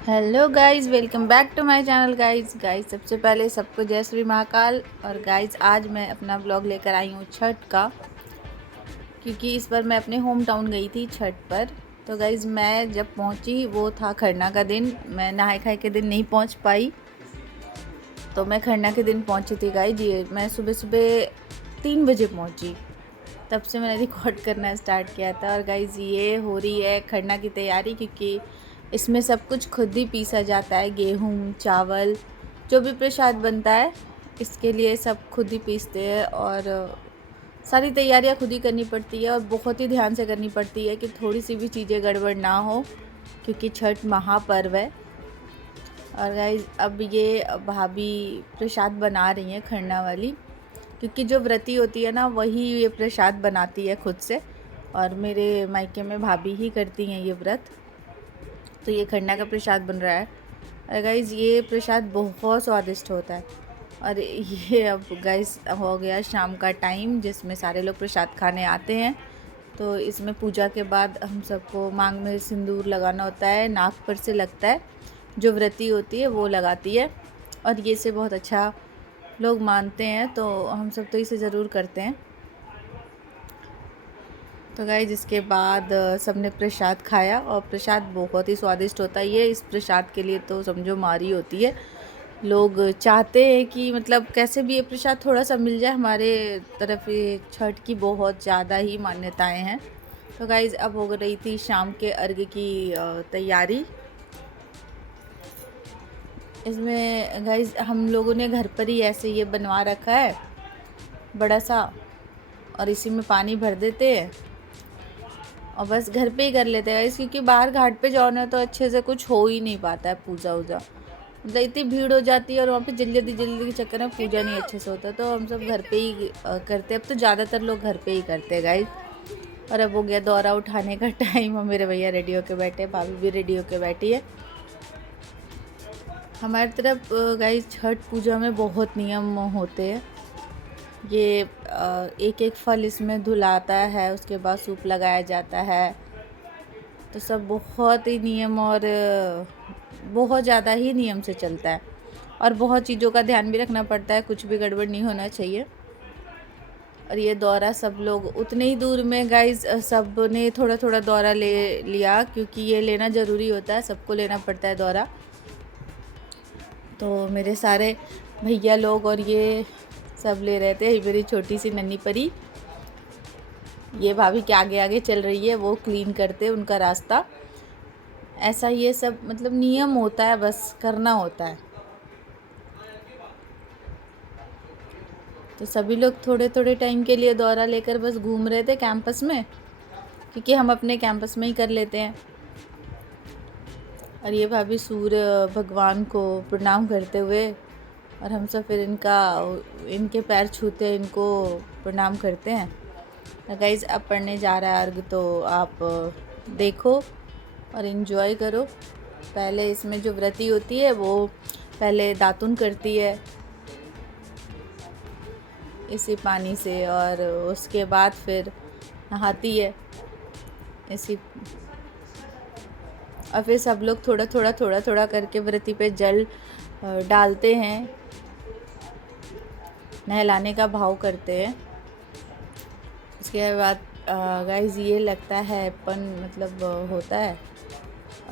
Hello guys, welcome back to my channel. Guys सबसे पहले सबको जय श्री महाकाल। और गाइस आज मैं अपना ब्लॉग लेकर आई हूँ छठ का, क्योंकि इस बार मैं अपने होम टाउन गई थी छठ पर। तो गाइस मैं जब पहुँची वो था खरना का दिन। मैं नहाए खाए के दिन नहीं पहुँच पाई, तो मैं खरना के दिन पहुँची थी। गाइस ये मैं सुबह सुबह 3 बजे पहुँची, तब से मैंने रिकॉर्ड करना स्टार्ट किया था। और गाइस ये हो रही है खरना की तैयारी, क्योंकि इसमें सब कुछ खुद ही पीसा जाता है। गेहूँ, चावल, जो भी प्रसाद बनता है इसके लिए सब खुद ही पीसते हैं। और सारी तैयारियां खुद ही करनी पड़ती है, और बहुत ही ध्यान से करनी पड़ती है कि थोड़ी सी भी चीज़ें गड़बड़ ना हो, क्योंकि छठ महापर्व है। और गाइस अब ये भाभी प्रसाद बना रही हैं खरना वाली, क्योंकि जो व्रती होती है ना वही ये प्रसाद बनाती है खुद से। और मेरे मायके में भाभी ही करती हैं ये व्रत। तो ये खरना का प्रसाद बन रहा है। और गाइज़ ये प्रसाद बहुत स्वादिष्ट होता है। और ये अब गाइज़ हो गया शाम का टाइम, जिसमें सारे लोग प्रसाद खाने आते हैं। तो इसमें पूजा के बाद हम सबको मांग में सिंदूर लगाना होता है, नाक पर से लगता है, जो व्रती होती है वो लगाती है। और ये से बहुत अच्छा लोग मानते हैं, तो हम सब तो इसे ज़रूर करते हैं। तो गाइस इसके बाद सबने प्रसाद खाया, और प्रसाद बहुत ही स्वादिष्ट होता है। ये इस प्रसाद के लिए तो समझो मारी होती है। लोग चाहते हैं कि मतलब कैसे भी ये प्रसाद थोड़ा सा मिल जाए। हमारे तरफ ये छठ की बहुत ज़्यादा ही मान्यताएं हैं। तो गाइस अब हो रही थी शाम के अर्घ की तैयारी। इसमें गाइस हम लोगों ने घर पर ही ऐसे ये बनवा रखा है बड़ा सा, और इसी में पानी भर देते हैं और बस घर पे ही कर लेते हैं। क्योंकि बाहर घाट पे जाओ ना तो अच्छे से कुछ हो ही नहीं पाता है पूजा वूजा, मतलब इतनी भीड़ हो जाती है, और वहाँ पे जल्दी के चक्कर में पूजा नहीं अच्छे से होता। तो हम सब घर पे ही करते हैं। अब तो ज़्यादातर लोग घर पे ही करते हैं गाइस। और अब हो गया दौरा उठाने का टाइम, और मेरे भैया रेडी होके बैठे, भाभी भी रेडी होके बैठी है। हमारी तरफ गाइस छठ पूजा में बहुत नियम होते हैं। ये एक एक फल इसमें धुलाता है, उसके बाद सूप लगाया जाता है। तो सब बहुत ही नियम और बहुत ज़्यादा ही नियम से चलता है, और बहुत चीज़ों का ध्यान भी रखना पड़ता है, कुछ भी गड़बड़ नहीं होना चाहिए। और ये दौरा सब लोग उतने ही दूर में गाइस सब ने थोड़ा थोड़ा दौरा ले लिया, क्योंकि ये लेना ज़रूरी होता है, सबको लेना पड़ता है दौरा। तो मेरे सारे भैया लोग और ये सब ले रहे थे। मेरी छोटी सी नन्ही परी ये भाभी के आगे आगे चल रही है, वो क्लीन करते उनका रास्ता। ऐसा ये सब मतलब नियम होता है, बस करना होता है। तो सभी लोग थोड़े थोड़े टाइम के लिए दौरा लेकर बस घूम रहे थे कैंपस में, क्योंकि हम अपने कैंपस में ही कर लेते हैं। और ये भाभी सूर्य भगवान को प्रणाम करते हुए, और हम सब फिर इनके पैर छूते इनको प्रणाम करते हैं। तो गाइस अब पढ़ने जा रहा है अर्घ, तो आप देखो और इन्जॉय करो। पहले इसमें जो व्रती होती है वो पहले दातुन करती है इसी पानी से, और उसके बाद फिर नहाती है इसी। और फिर सब लोग थोड़ा थोड़ा करके व्रती पे जल डालते हैं, नहलाने का भाव करते हैं। इसके बाद गाइस ये लगता है मतलब होता है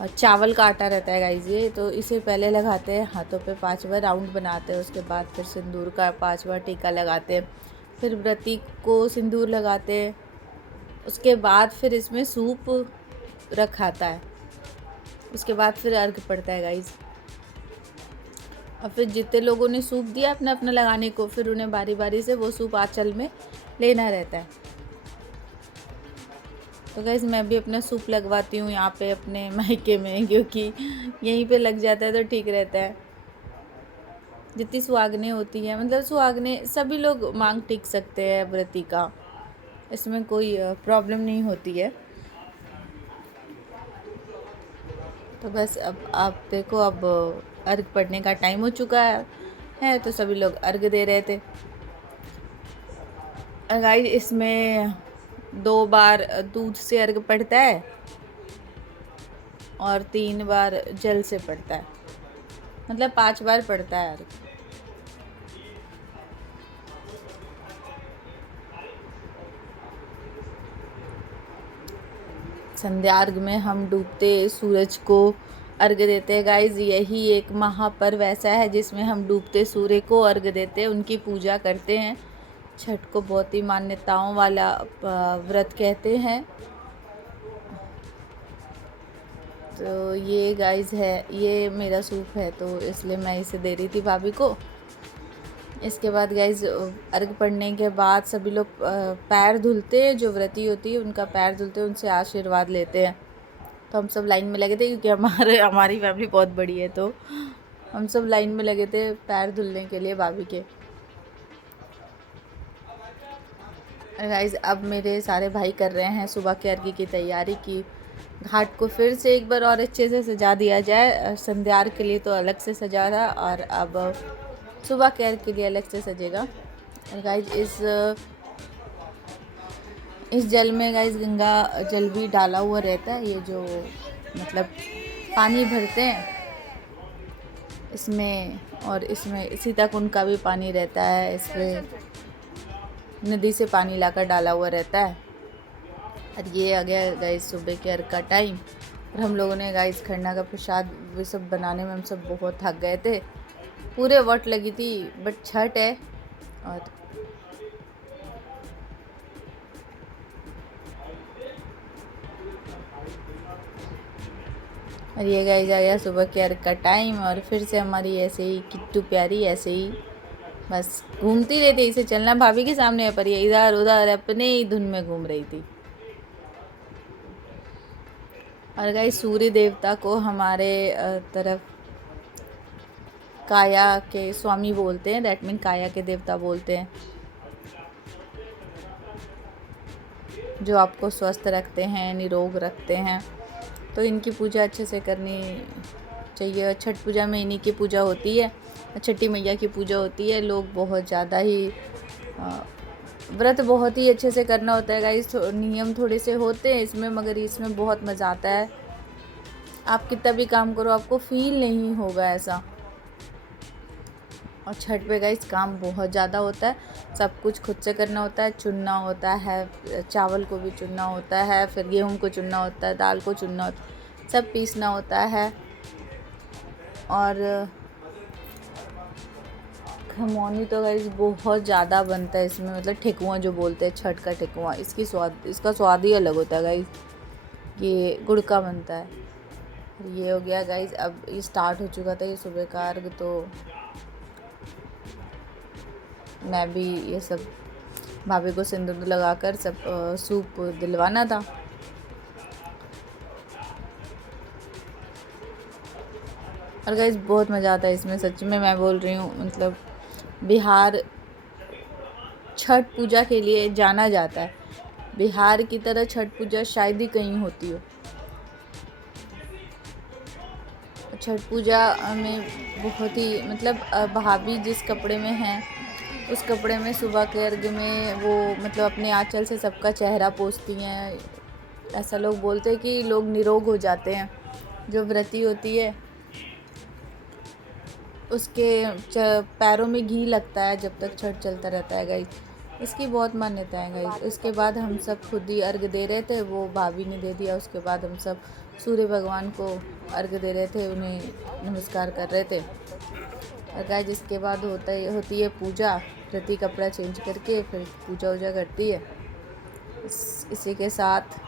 चावल का आटा रहता है गाइस ये, तो इसे पहले लगाते हैं हाथों पे 5 बार राउंड बनाते हैं। उसके बाद फिर सिंदूर का 5 बार टीका लगाते हैं, फिर व्रती को सिंदूर लगाते हैं। उसके बाद फिर इसमें सूप रखाता है, उसके बाद फिर अर्घ पड़ता है गाइस। और फिर जितने लोगों ने सूप दिया अपना अपना लगाने को, फिर उन्हें बारी बारी से वो सूप आंचल में लेना रहता है। तो गाइस मैं भी अपना सूप लगवाती हूँ यहाँ पे अपने मायके में, क्योंकि यहीं पे लग जाता है तो ठीक रहता है। जितनी सुहागनें होती हैं, मतलब सुहागनें सभी लोग मांग टिक सकते हैं व्रती का, इसमें कोई प्रॉब्लम नहीं होती है। तो बस अब आप देखो, अब अर्घ पड़ने का टाइम हो चुका है, तो सभी लोग अर्घ दे रहे थे। गाइस इसमें 2 बार दूध से अर्घ पड़ता है, और 3 बार जल से पड़ता है, मतलब 5 बार पड़ता है अर्घ। संध्या अर्घ में हम डूबते सूरज को अर्घ देते हैं गाइज। यही एक महापर्व ऐसा है जिसमें हम डूबते सूर्य को अर्घ देते हैं, उनकी पूजा करते हैं। छठ को बहुत ही मान्यताओं वाला व्रत कहते हैं। तो ये गाइज है, ये मेरा सूप है तो इसलिए मैं इसे दे रही थी भाभी को। इसके बाद गाइज अर्घ पड़ने के बाद सभी लोग पैर धुलते हैं, जो व्रती होती है उनका पैर धुलते हैं, उनसे आशीर्वाद लेते हैं। तो हम सब लाइन में लगे थे क्योंकि हमारी फैमिली बहुत बड़ी है, तो हम सब लाइन में लगे थे पैर धुलने के लिए भाभी के। गाइज अब मेरे सारे भाई कर रहे हैं सुबह के अर्घ की तैयारी की घाट को फिर से एक बार और अच्छे से सजा दिया जाए। संध्या के लिए तो अलग से सजा रहा और अब सुबह के अर्घ के लिए अलग से सजेगा। और गाइज इस जल में गाइज गंगा जल भी डाला हुआ रहता है। ये जो मतलब पानी भरते हैं इसमें, और इसमें सीता कुंड का भी पानी रहता है, इसमें नदी से पानी लाकर डाला हुआ रहता है। और ये आ गया गाइज सुबह के अर्घ का टाइम। और हम लोगों ने गाइज खरना का प्रसाद वो सब बनाने में हम सब बहुत थक गए थे, पूरे वट लगी थी, बट छठ है। और ये गाइज आ गया सुबह के अर्घ का टाइम। और फिर से हमारी ऐसे ही किट्टू प्यारी ऐसे ही बस घूमती रहती, इसे चलना भाभी के सामने है, पर ये इधर उधर अपने ही धुन में घूम रही थी। और गाइस सूर्य देवता को हमारे तरफ काया के स्वामी बोलते हैं, दैट मीन काया के देवता बोलते हैं, जो आपको स्वस्थ रखते हैं, निरोग रखते हैं। तो इनकी पूजा अच्छे से करनी चाहिए। छठ पूजा में इन्हीं की पूजा होती है, छठी मैया की पूजा होती है। लोग बहुत ज़्यादा ही व्रत बहुत ही अच्छे से करना होता है गाइस। नियम थोड़े से होते हैं इसमें, मगर इसमें बहुत मज़ा आता है। आप कितना भी काम करो आपको फील नहीं होगा ऐसा। और छठ पे गाइस काम बहुत ज़्यादा होता है, सब कुछ खुद से करना होता है। चुनना होता है, चावल को भी चुनना होता है, फिर गेहूं को चुनना होता है, दाल को चुनना होता है, सब पीसना होता है। और खमौनी तो गाइस बहुत ज़्यादा बनता है इसमें, मतलब ठेकुआ जो बोलते हैं, छठ का ठेकुआ, इसका स्वाद ही अलग होता है गाइस। ये गुड़ का बनता है। ये हो गया गाइस, अब ये स्टार्ट हो चुका था ये सुबह का अर्घ। तो मैं भी ये सब भाभी को सिंदूर लगाकर सब सूप दिलवाना था। और गाइस बहुत मज़ा आता है इसमें, सच में मैं बोल रही हूँ। मतलब बिहार छठ पूजा के लिए जाना जाता है, बिहार की तरह छठ पूजा शायद ही कहीं होती हो। छठ पूजा में बहुत ही मतलब भाभी जिस कपड़े में हैं उस कपड़े में सुबह के अर्घ में वो मतलब अपने आंचल से सबका चेहरा पोंछती हैं। ऐसा लोग बोलते हैं कि लोग निरोग हो जाते हैं। जो व्रती होती है उसके पैरों में घी लगता है जब तक छठ चलता रहता है गाइस, इसकी बहुत मान्यता है गाइस। उसके बाद हम सब खुद ही अर्घ दे रहे थे, वो भाभी ने दे दिया। उसके बाद हम सब सूर्य भगवान को अर्घ दे रहे थे, उन्हें नमस्कार कर रहे थे। और गाइस जिसके बाद होती है पूजा, प्रति कपड़ा चेंज करके फिर पूजा वूजा करती है। इसी के साथ